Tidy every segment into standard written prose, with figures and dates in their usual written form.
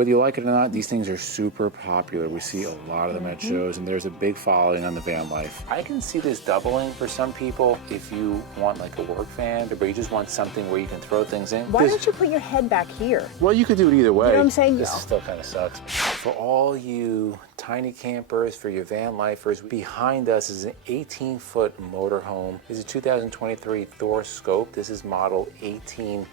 Whether you like it or not, these things are super popular. We see a lot of them at shows, and there's a big following on the van life. I can see this doubling for some people if you want like a work van, but you just want something where you can throw things in. Why don't you put your head back here? Well, you could do it either way. You know what I'm saying? This still kind of sucks. For all you tiny campers, for your van lifers, behind us is an 18-foot motorhome. This is a 2023 Thor Scope. This is model 18A.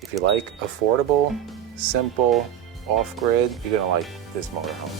If you like affordable, simple, off-grid, you're gonna like this motorhome.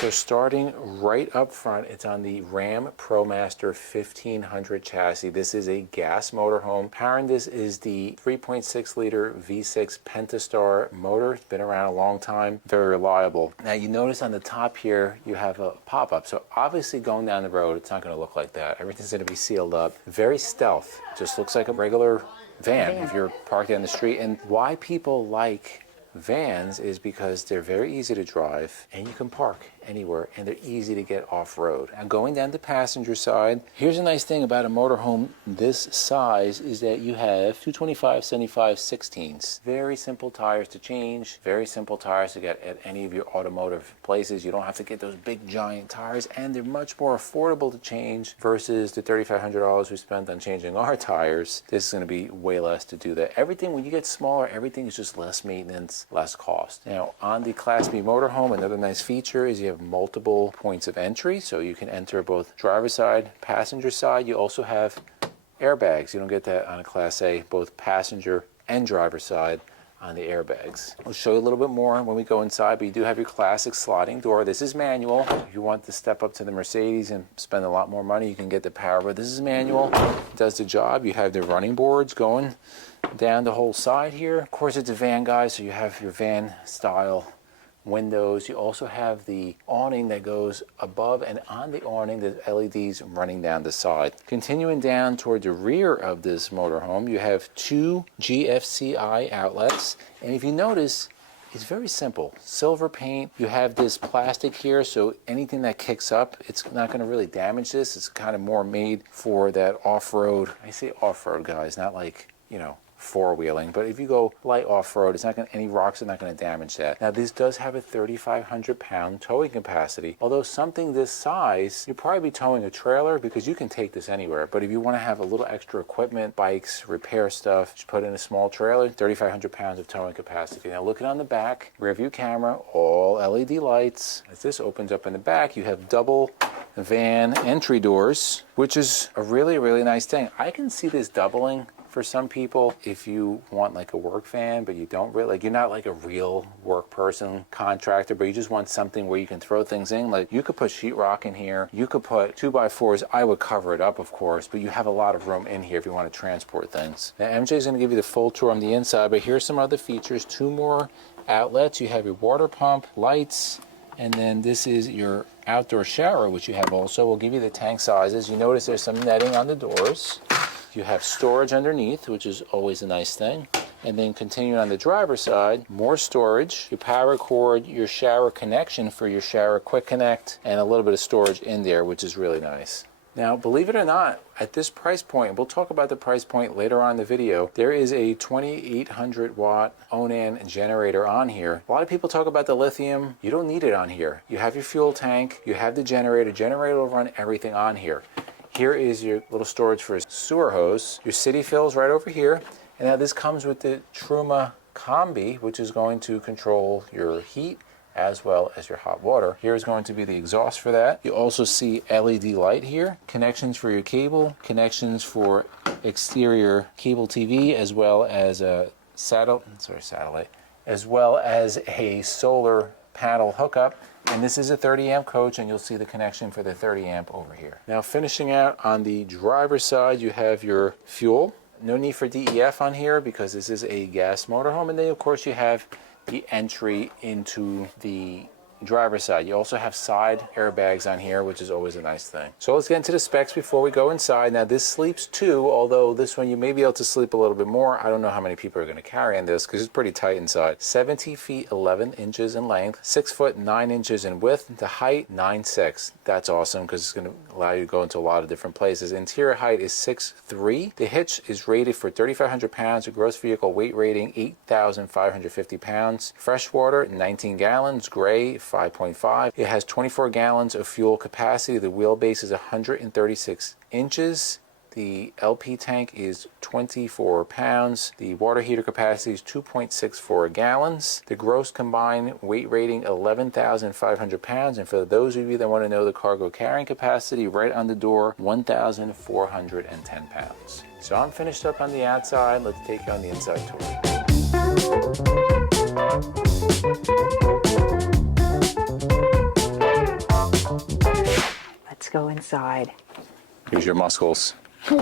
So starting right up front, it's on the Ram ProMaster 1500 chassis. This is a gas motorhome. Powering this is the 3.6 liter V6 Pentastar motor. It's been around a long time, very reliable. Now you notice on the top here, you have a pop-up. So obviously going down the road, it's not gonna look like that. Everything's gonna be sealed up. Very stealth, just looks like a regular van if you're parked down the street. And why people like vans is because they're very easy to drive and you can park anywhere and they're easy to get off-road. And going down the passenger side, here's a nice thing about a motorhome this size is that you have 225 75 16s. Very simple tires to change, very simple tires to get at any of your automotive places. You don't have to get those big giant tires, and they're much more affordable to change versus the $3,500 we spent on changing our tires. This is going to be way less to do that. Everything, when you get smaller, everything is just less maintenance, less cost. Now on the Class B motorhome, another nice feature is you have multiple points of entry, so you can enter both driver's side, passenger side. You also have airbags. You don't get that on a Class A, both passenger and driver's side on the airbags. I'll show you a little bit more when we go inside, but you do have your classic sliding door. This is manual. If you want to step up to the Mercedes and spend a lot more money, you can get the power, but this is manual. It does the job. You have the running boards going down the whole side here. Of course, it's a van, guys, so you have your van style windows. You also have the awning that goes above, and on the awning there's LEDs running down the side. Continuing down toward the rear of this motorhome, you have two GFCI outlets, and if you notice, it's very simple. Silver paint. You have this plastic here, so anything that kicks up, it's not going to really damage this. It's kind of more made for that off-road. I say off-road, guys, not like, you know, four-wheeling, but if you go light off-road, it's not going, any rocks are not going to damage that. Now this does have a 3,500 pound towing capacity. Although something this size, you'll probably be towing a trailer because you can take this anywhere. But if you want to have a little extra equipment, bikes, repair stuff, just put in a small trailer. 3,500 pounds of towing capacity. Now looking on the back, rear view camera, all LED lights. As this opens up in the back, you have double van entry doors, which is a really nice thing. I can see this doubling for some people if you want like a work van, but you don't really, like, you're not like a real work person, contractor, but you just want something where you can throw things in. Like you could put sheetrock in here, you could put 2x4s. I would cover it up, of course, but you have a lot of room in here if you want to transport things. Now MJ is going to give you the full tour on the inside, but here's some other features. Two more outlets. You have your water pump, lights, and then this is your outdoor shower, which you have also. We'll give you the tank sizes. You notice there's some netting on the doors. You have storage underneath, which is always a nice thing. And then continuing on the driver's side, more storage, your power cord, your shower connection for your shower quick connect, and a little bit of storage in there, which is really nice. Now, believe it or not, at this price point, we'll talk about the price point later on in the video, there is a 2,800 watt Onan generator on here. A lot of people talk about the lithium. You don't need it on here. You have your fuel tank, you have the generator. Generator will run everything on here. Here is your little storage for a sewer hose. Your city fills right over here. And now this comes with the Truma Combi, which is going to control your heat as well as your hot water. Here is going to be the exhaust for that. You also see LED light here, connections for your cable, connections for exterior cable TV, as well as a satellite, as well as a solar panel hookup. And this is a 30 amp coach, and you'll see the connection for the 30 amp over here. Now finishing out on the driver's side, you have your fuel. No need for DEF on here because this is a gas motorhome. And then of course you have the entry into the driver's side. You also have side airbags on here, which is always a nice thing. So let's get into the specs before we go inside. Now this sleeps 2, although this one you may be able to sleep a little bit more. I don't know how many people are going to carry on this because it's pretty tight inside. 70 feet 11 inches in length, 6 foot 9 inches in width. The height 9'6". That's awesome because it's going to allow you to go into a lot of different places. Interior height is 6'3". The hitch is rated for 3,500 pounds. A gross vehicle weight rating 8,550 pounds. Freshwater 19 gallons. Gray 5.5. It has 24 gallons of fuel capacity. The wheelbase is 136 inches. The LP tank is 24 pounds. The water heater capacity is 2.64 gallons. The gross combined weight rating 11,500 pounds. And for those of you that want to know the cargo carrying capacity, right on the door, 1,410 pounds. So I'm finished up on the outside. Let's take you on the inside tour. Let's go inside. Use your muscles. You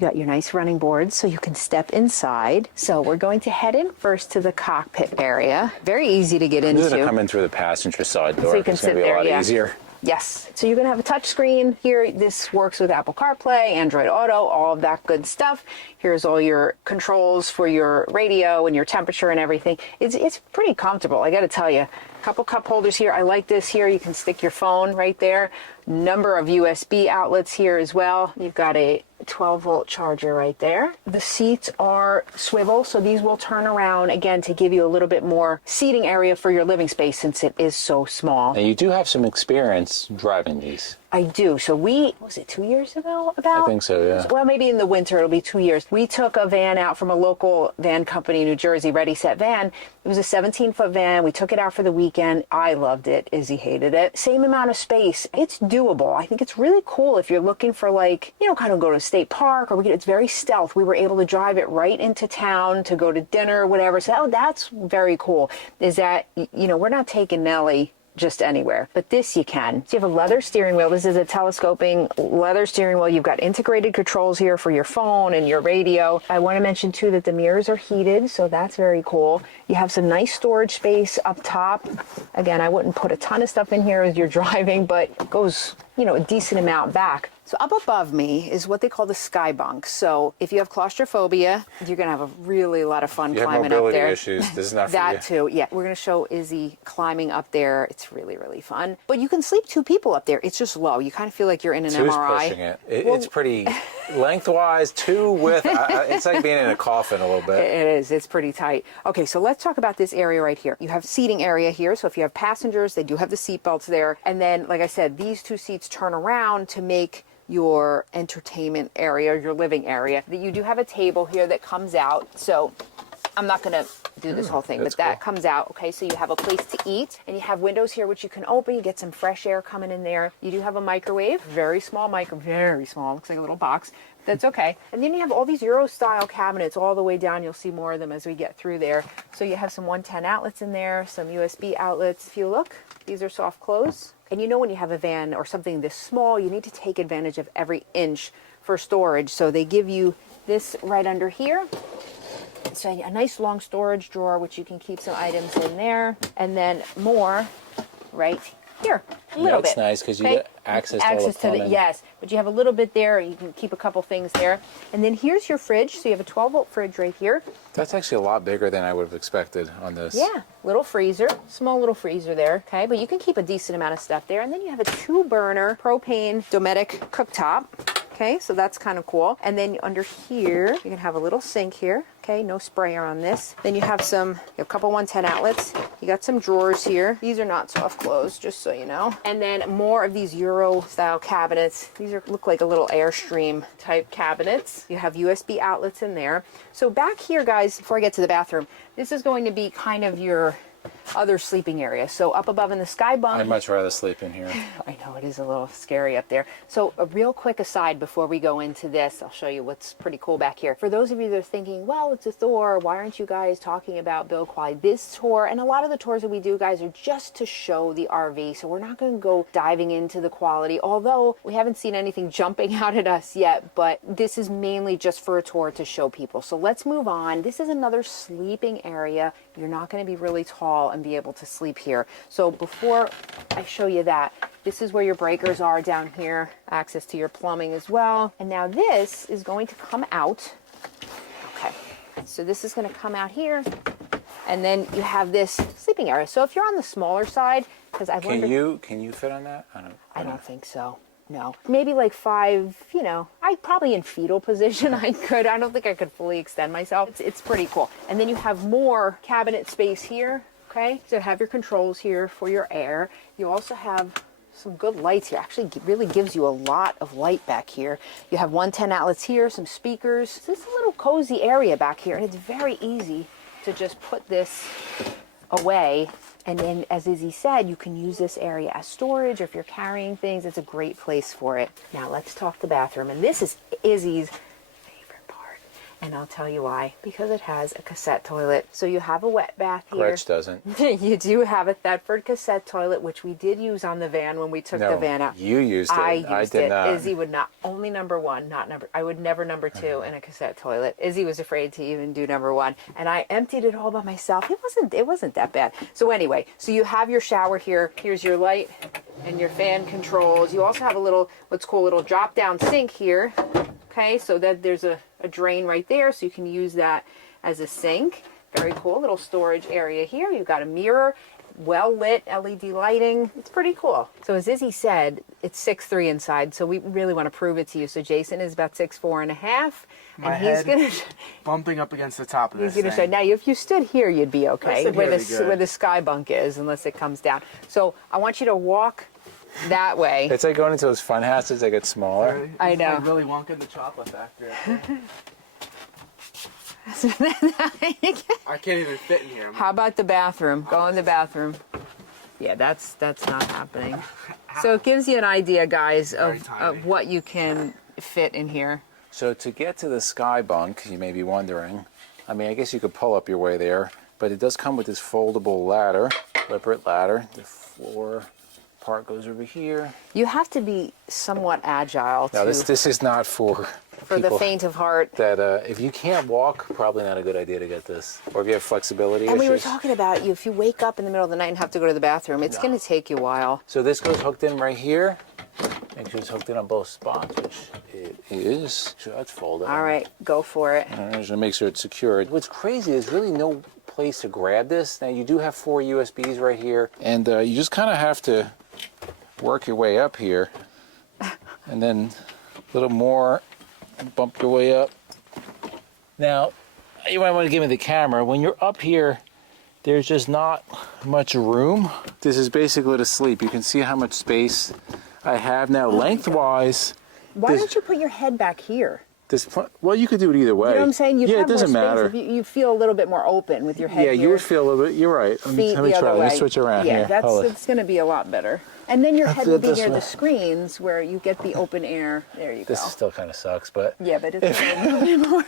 got your nice running boards so you can step inside. So we're going to head in first to the cockpit area. Very easy to get into. I'm going to come in through the passenger side door. So you can it's going sit to be a there, lot easier. Yes. So you're going to have a touch screen here. This works with Apple CarPlay, Android Auto, all of that good stuff. Here's all your controls for your radio and your temperature and everything. It's pretty comfortable, I got to tell you. Couple cup holders here. I like this here. You can stick your phone right there. Number of USB outlets here as well. You've got a 12-volt charger right there. The seats are swivel, so these will turn around again to give you a little bit more seating area for your living space since it is so small. And you do have some experience driving these. I do. So was it 2 years ago about? I think so, yeah. Well, maybe in the winter it'll be 2 years. We took a van out from a local van company in New Jersey, Ready Set Van. It was a 17-foot van. We took it out for the weekend. I loved it. Izzy hated it. Same amount of space. It's doable. I think it's really cool if you're looking for kind of go to a state park or it's very stealth. We were able to drive it right into town to go to dinner or whatever. So that's very cool. Is that, we're not taking Nellie just anywhere, but this you can. So you have a leather steering wheel. This is a telescoping leather steering wheel. You've got integrated controls here for your phone and your radio. I want to mention too that the mirrors are heated, so that's very cool. You have some nice storage space up top. Again, I wouldn't put a ton of stuff in here as you're driving, but it goes, a decent amount back. So up above me is what they call the sky bunk. So if you have claustrophobia, you're going to have a really lot of fun climbing up there. You have mobility issues. This is not for you. That too, yeah. We're going to show Izzy climbing up there. It's really, really fun. But you can sleep 2 people up there. It's just low. You kind of feel like you're in an MRI. Pushing it. It's pretty lengthwise, 2 width. It's like being in a coffin a little bit. It is. It's pretty tight. Okay, so let's talk about this area right here. You have seating area here. So if you have passengers, they do have the seat belts there. And then, like I said, these 2 seats turn around to make your entertainment area, your living area. You do have a table here that comes out. So I'm not going to do this whole thing, but that comes out. Okay, so you have a place to eat and you have windows here which you can open. You get some fresh air coming in there. You do have a microwave, very small very small, looks like a little box. That's okay. And then you have all these Euro style cabinets all the way down. You'll see more of them as we get through there. So you have some 110 outlets in there, some USB outlets. If you look, these are soft close. And when you have a van or something this small, you need to take advantage of every inch for storage. So they give you this right under here. So a nice long storage drawer, which you can keep some items in there. And then more right here, a little bit. That's nice because you get access to all the plumbing. Yes, but you have a little bit there. You can keep a couple things there. And then here's your fridge. So you have a 12-volt fridge right here. That's actually a lot bigger than I would have expected on this. Yeah, little freezer, small little freezer there. Okay, but you can keep a decent amount of stuff there. And then you have a 2-burner propane Dometic cooktop. Okay, so that's kind of cool. And then under here, you can have a little sink here. Okay, no sprayer on this. Then you have a couple 110 outlets. You got some drawers here. These are not soft close, just so you know. And then more of these Euro style cabinets. These look like a little Airstream type cabinets. You have USB outlets in there. So back here, guys, before I get to the bathroom, this is going to be kind of your other sleeping area. So up above in the sky bunk. I'd much rather sleep in here. I know it is a little scary up there. So a real quick aside before we go into this, I'll show you what's pretty cool back here. For those of you that are thinking, well, it's a Thor, why aren't you guys talking about build quality? This tour, and a lot of the tours that we do, guys, are just to show the RV. So we're not going to go diving into the quality, although we haven't seen anything jumping out at us yet, but this is mainly just for a tour to show people. So let's move on. This is another sleeping area. You're not going to be really tall. and be able to sleep here. So before I show you that, this is where your breakers are down here, access to your plumbing as well. And now this is going to come out. Okay, so this is going to come out here, and then you have this sleeping area. So if you're on the smaller side, because I wonder, can you fit on that? I don't think so. No, maybe like 5. You know, I probably in fetal position I could. I don't think I could fully extend myself. It's pretty cool. And then you have more cabinet space here. Okay, so have your controls here for your air. You also have some good lights here. Actually, really gives you a lot of light back here. You have 110 outlets here, some speakers. This is a little cozy area back here, and it's very easy to just put this away. And then, as Izzy said, you can use this area as storage, or if you're carrying things, it's a great place for it. Now let's talk the bathroom. And this is Izzy's favorite part. And I'll tell you why. Because it has a cassette toilet. So you have a wet bath here. Gretch doesn't. You do have a Thetford cassette toilet, which we did use on the van when we took the van out. You used it. I did not. Izzy would not. Only number 1, not number. I would never number 2 in a cassette toilet. Izzy was afraid to even do number 1, and I emptied it all by myself. It wasn't that bad. So anyway, so you have your shower here. Here's your light and your fan controls. You also have a little, what's called a little drop down sink here. Okay, so that there's a drain right there, so you can use that as a sink. Very cool little storage area here. You've got a mirror, well lit LED lighting. It's pretty cool. So as Izzy said, it's 6'3" inside, so we really want to prove it to you. So Jason is about 6'4" and a half, My and he's head gonna bumping up against the top of he's this gonna show. thing. Now, if you stood here, you'd be okay, stood here, it'd be good. where the sky bunk is, unless it comes down. So I want you to walk that way. It's like going into those fun houses that get smaller. Really? I It's know. like really wonking the chocolate factory. I can't even fit in here. How about the bathroom? Go in the bathroom. Yeah, that's not happening. So it gives you an idea, guys, Very tiny. of what you can fit in here. So to get to the sky bunk, you may be wondering, I mean, I guess you could pull up your way there, but it does come with this foldable ladder, Lippert ladder. The floor part goes over here. You have to be somewhat agile Now, to, this is not for for the people faint of heart. that if you can't walk, probably not a good idea to get this. Or if you have flexibility And we were issues. talking about if you wake up in the middle of the night and have to go to the bathroom, it's going to take you a while. So this goes hooked in right here. Make sure it's hooked in on both spots, which it is. So that's folded. All right, go for it. I'm just gonna make sure it's secured. What's crazy is really no place to grab this. Now you do have 4 USBs right here, and you just kind of have to work your way up here, and then a little more, and bump your way up. Now, you might want to give me the camera. When you're up here, there's just not much room. This is basically to sleep. You can see how much space I have now. Lengthwise, Why this- don't you put your head back here? well, you could do it either way. You know what I'm saying? You yeah, have it doesn't more space matter. if you feel a little bit more open with your head Yeah, here. you would feel a little bit. You're right. Let me Feet try. the other Let me way. switch around yeah, here. Hold it. that's going to be a lot better. And then your Let's head do will it be this near way. the screens where you get the open air. There you This go. still kind of sucks, but Yeah, but it's a little bit more.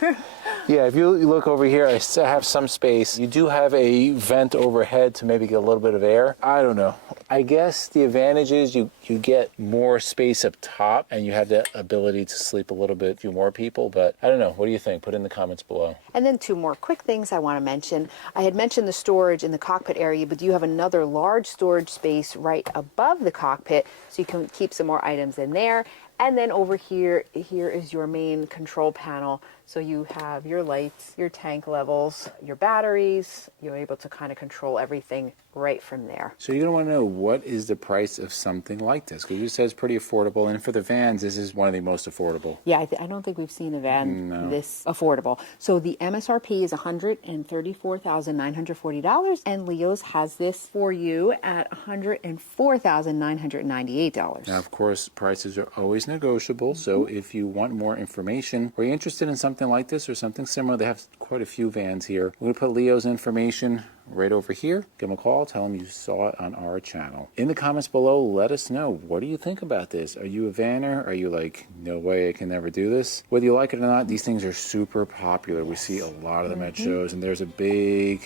yeah, if you look over here, I still have some space. You do have a vent overhead to maybe get a little bit of air. I don't know. I guess the advantage is you get more space up top, and you have the ability to sleep a little bit, few more people. But I don't know. What do you think? Put in the comments below. And then 2 more quick things I want to mention. I had mentioned the storage in the cockpit area, but you have another large storage space right above the cockpit, so you can keep some more items in there. And then over here is your main control panel. So you have your lights, your tank levels, your batteries. You're able to kind of control everything right from there. So you're gonna want to know, what is the price of something like this? Because you said it's pretty affordable, and for the vans, this is one of the most affordable. Yeah, I don't think we've seen a van this affordable. So the MSRP is $134,940, and Leo's has this for you at $104,998. Now, of course, prices are always negotiable, so if you want more information, or you're interested in something like this or something similar, they have quite a few vans here. We're going to put Leo's information right over here. Give him a call, tell him you saw it on our channel. In the comments below, let us know, what do you think about this? Are you a vanner? Are you like, no way, I can never do this? Whether you like it or not, these things are super popular. We see a lot of them at shows, and there's a big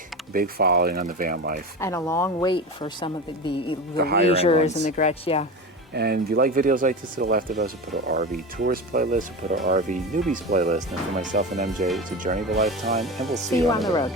following on the van life. And a long wait for some of the higher end leisures ones. and the Gretsch, yeah. And if you like videos like this to the left of us, we'll put our RV Tours playlist, we'll put our RV Newbies playlist. And for myself and MJ, it's a journey of a lifetime, and we'll see See you on the road.